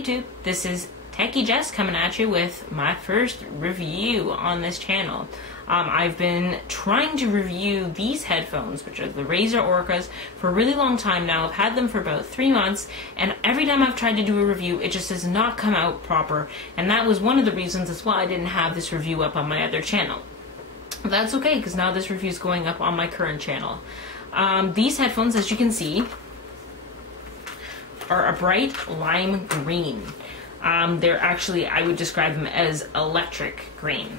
YouTube, this is Techie Jess coming at you with my first review on this channel. I've been trying to review these headphones, which are the Razer Orcas, for a really long time now. I've had them for about 3 months, and every time I've tried to do a review, it just has not come out proper, and that was one of the reasons as well I didn't have this review up on my other channel. But that's okay, because now this review is going up on my current channel. These headphones, as you can see, are a bright lime green. They're actually, I would describe them as electric green.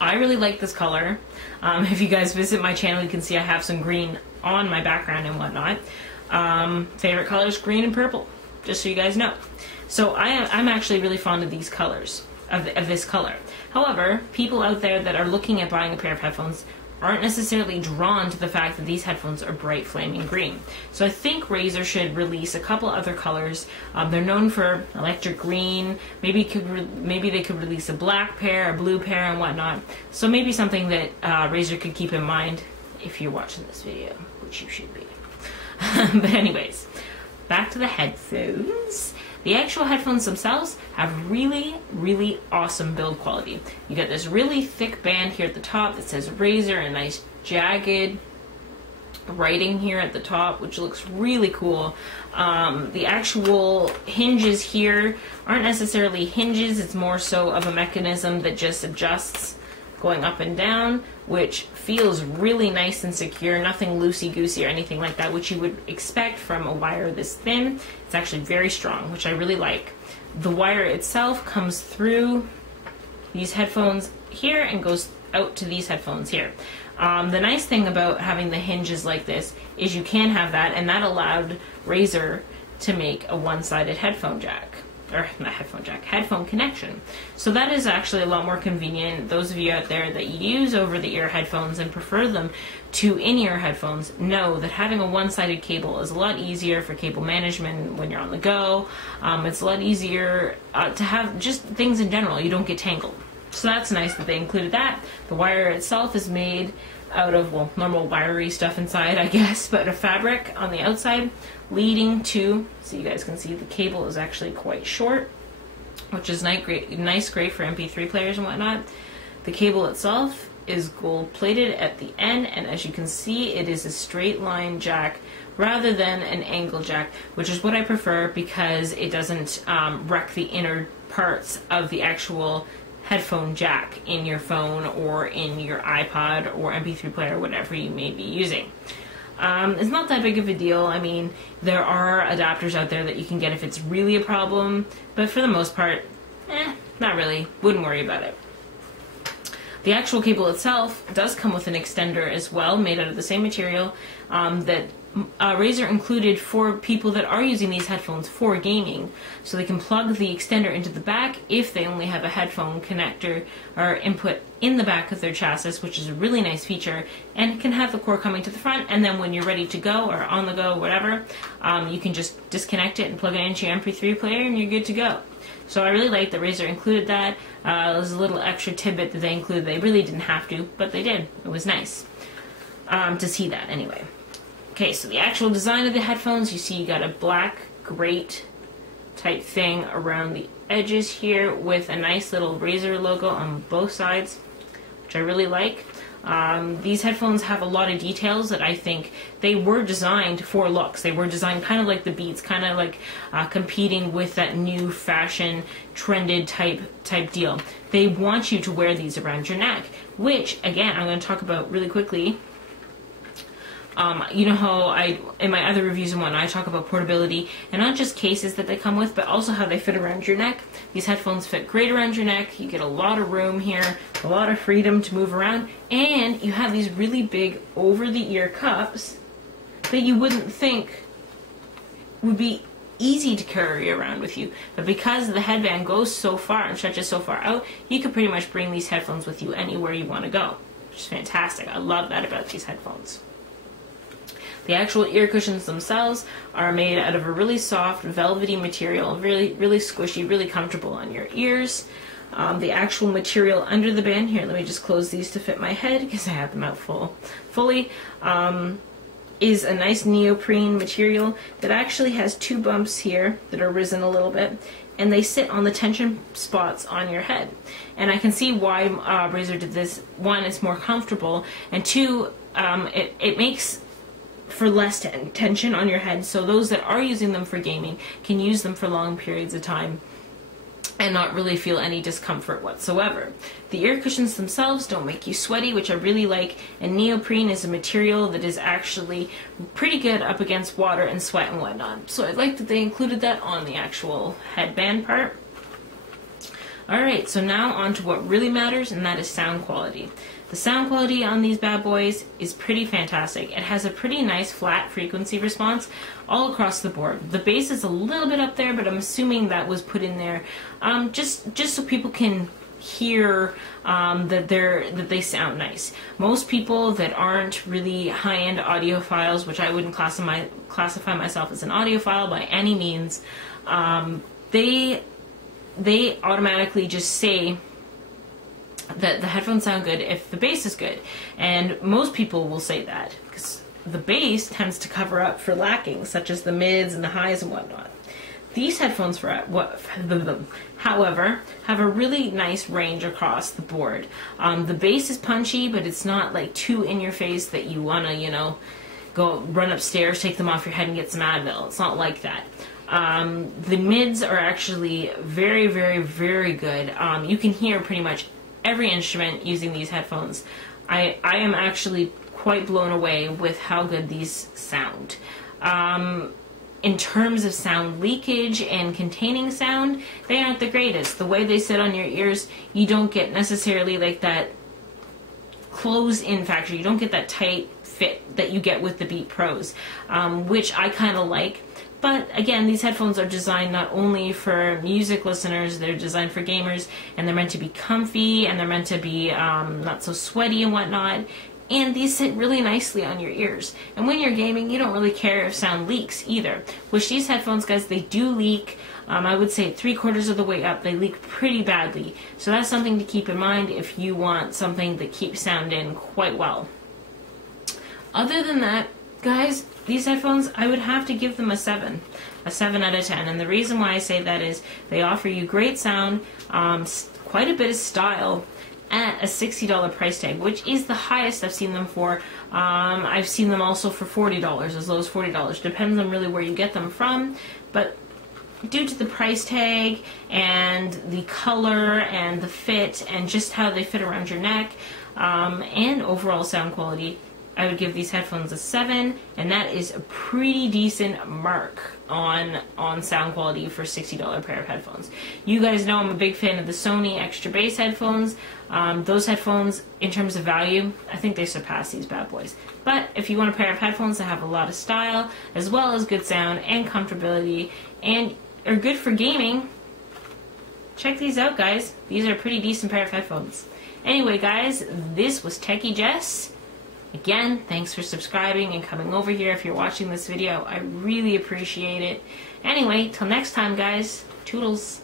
I really like this color. If you guys visit my channel, you can see I have some green on my background and whatnot. Favorite colors, green and purple, just so you guys know. So I'm actually really fond of these colors, of this color. However, people out there that are looking at buying a pair of headphones aren't necessarily drawn to the fact that these headphones are bright flaming green. So I think Razer should release a couple other colors. They're known for electric green. Maybe they could release a black pair, a blue pair, and whatnot. So maybe something that Razer could keep in mind if you're watching this video, which you should be. But anyways, back to the headphones. The actual headphones themselves have really, really awesome build quality. You get this really thick band here at the top that says Razer, and nice jagged writing here at the top, which looks really cool. The actual hinges here aren't necessarily hinges, it's more so of a mechanism that just adjusts going up and down, which feels really nice and secure, nothing loosey-goosey or anything like that, which you would expect from a wire this thin. It's actually very strong, which I really like. The wire itself comes through these headphones here and goes out to these headphones here. The nice thing about having the hinges like this is you can have that, and that allowed Razer to make a one-sided headphone jack. Or not headphone jack, headphone connection. So that is actually a lot more convenient. Those of you out there that use over-the-ear headphones and prefer them to in-ear headphones know that having a one-sided cable is a lot easier for cable management when you're on the go. It's a lot easier to have just things in general. You don't get tangled. So that's nice that they included that. The wire itself is made out of, well, normal wiry stuff inside, I guess, but a fabric on the outside leading to, so you guys can see the cable is actually quite short, which is great for MP3 players and whatnot. The cable itself is gold plated at the end, and as you can see, it is a straight line jack rather than an angle jack, which is what I prefer because it doesn't wreck the inner parts of the actual headphone jack in your phone or in your iPod or MP3 player, whatever you may be using. It's not that big of a deal. I mean, there are adapters out there that you can get if it's really a problem, but for the most part, not really. Wouldn't worry about it. The actual cable itself does come with an extender as well, made out of the same material that Razer included for people that are using these headphones for gaming, so they can plug the extender into the back if they only have a headphone connector or input in the back of their chassis, which is a really nice feature, and can have the cord coming to the front, and then when you're ready to go or on the go, whatever, you can just disconnect it and plug it into your MP3 player and you're good to go. So I really like that Razer included that. There's a little extra tidbit that they included. They really didn't have to, but they did. It was nice to see that anyway. Okay, so the actual design of the headphones, you see you got a black grate type thing around the edges here with a nice little Razer logo on both sides, which I really like. These headphones have a lot of details that I think they were designed for looks. They were designed kind of like the Beats, kind of like competing with that new fashion trended type deal. They want you to wear these around your neck, which again I'm going to talk about really quickly. You know how in my other reviews and whatnot, I talk about portability, and not just cases that they come with, but also how they fit around your neck. These headphones fit great around your neck. You get a lot of room here, a lot of freedom to move around, and you have these really big over-the-ear cups that you wouldn't think would be easy to carry around with you. But because the headband goes so far and stretches so far out, you can pretty much bring these headphones with you anywhere you want to go, which is fantastic. I love that about these headphones. The actual ear cushions themselves are made out of a really soft, velvety material, really squishy, really comfortable on your ears. The actual material under the band, here, let me just close these to fit my head because I have them out fully. is a nice neoprene material that actually has two bumps here that are risen a little bit, and they sit on the tension spots on your head. And I can see why Razer did this. One, it's more comfortable, and two, it makes for less tension on your head, so those that are using them for gaming can use them for long periods of time and not really feel any discomfort whatsoever. The ear cushions themselves don't make you sweaty, which I really like, and neoprene is a material that is actually pretty good up against water and sweat and whatnot. So I like that they included that on the actual headband part. Alright, so now on to what really matters, and that is sound quality. The sound quality on these bad boys is pretty fantastic. It has a pretty nice flat frequency response all across the board. The bass is a little bit up there, but I'm assuming that was put in there just so people can hear that they sound nice. Most people that aren't really high-end audiophiles, which I wouldn't classify myself as an audiophile by any means, they automatically just say that the headphones sound good if the bass is good, and most people will say that because the bass tends to cover up for lacking, such as the mids and the highs and whatnot. These headphones, however, have a really nice range across the board. The bass is punchy, but it's not like too in your face that you wanna, you know, go run upstairs, take them off your head, and get some Advil. It's not like that. The mids are actually very, very, very good. You can hear pretty much every instrument using these headphones. I am actually quite blown away with how good these sound. In terms of sound leakage and containing sound, they aren't the greatest. The way they sit on your ears, you don't get necessarily like that close-in factor. You don't get that tight fit that you get with the Beat Pros, which I kind of like. But again, these headphones are designed not only for music listeners, they're designed for gamers, and they're meant to be comfy, and they're meant to be not so sweaty and whatnot. And these sit really nicely on your ears. And when you're gaming, you don't really care if sound leaks either. Which these headphones, guys, they do leak. I would say 3/4 of the way up, they leak pretty badly. So that's something to keep in mind if you want something that keeps sound in quite well. Other than that, guys, these headphones, I would have to give them a 7 out of 10. And the reason why I say that is they offer you great sound, quite a bit of style, at a $60 price tag, which is the highest I've seen them for. I've seen them also for $40, as low as $40. Depends on really where you get them from, but due to the price tag and the color and the fit and just how they fit around your neck, and overall sound quality, I would give these headphones a 7, and that is a pretty decent mark on sound quality for a $60 pair of headphones. You guys know I'm a big fan of the Sony extra bass headphones. Those headphones, in terms of value, I think they surpass these bad boys. But if you want a pair of headphones that have a lot of style, as well as good sound and comfortability, and are good for gaming, check these out, guys. These are a pretty decent pair of headphones. Anyway, guys, this was Techie Jess. Again, thanks for subscribing and coming over here if you're watching this video. I really appreciate it. Anyway, till next time, guys. Toodles.